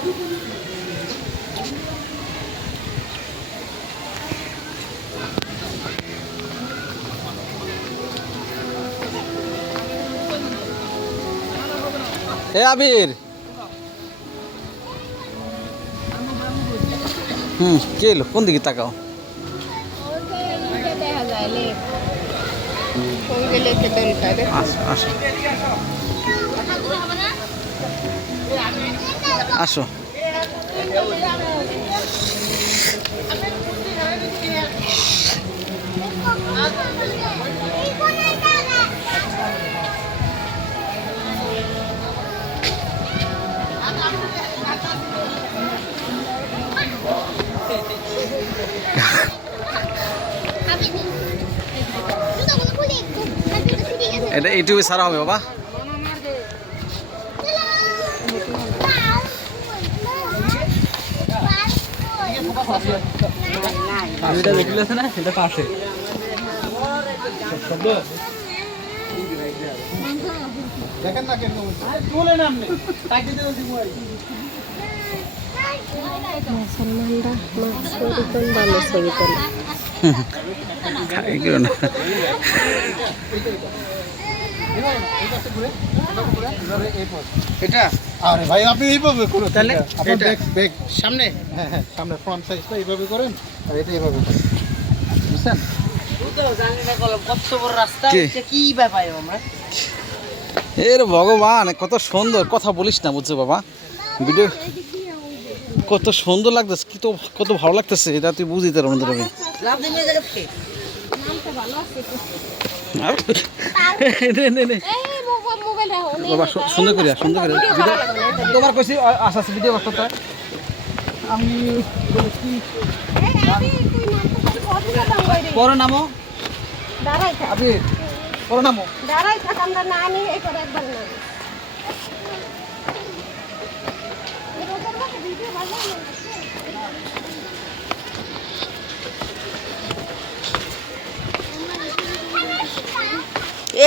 এ আবির। হুম কে এলো? কোন দিকে তাকাও? দেখা যায় আসো। এটা ইউটিউবে ছাড়া হবে বাবা। আছে না? মুসলমানরা মাছ ছবি তোল ভালো ছবি তোল এগুলো না। এটা? আরে ভাই আপনি এইভাবে করুন। তাহলে? আপনার এটা? ব্যাক ব্যাক সামনে? হ্যাঁ হ্যাঁ সামনে ফ্রন্ট সাইজটা এইভাবে করেন আর এটা এইভাবে করেন। বুঝছেন? কত বড় রাস্তা কে? এটা কি ব্যাপার আমরা? এর ভগবান কত সুন্দর। কথা বলিস না বুঝছ বাবা? ভিডিও কত সুন্দর লাগতেছে কি তো কত ভালো লাগতেছে এটা তুই বুঝিতে পারব না বাবা সুন্দর করিয়া সুন্দর করিয়া তোমার কইছি আচ্ছা আচ্ছা ভিডিও করতে আমি বলেছি এই আমি তুই নাম তো খালি কথা দাম কই রে পরে নামো দাঁড়াই আপনি পরে নামো দাঁড়াই থাক আমরা না নিয়ে এই একবার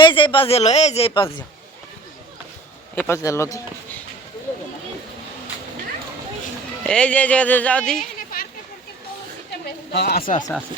এই যে পাশ গেল এই যে এই পাশ যাও এই পাশ গেল দি। এই যে এই যে যাও দি। আচ্ছা আচ্ছা আচ্ছা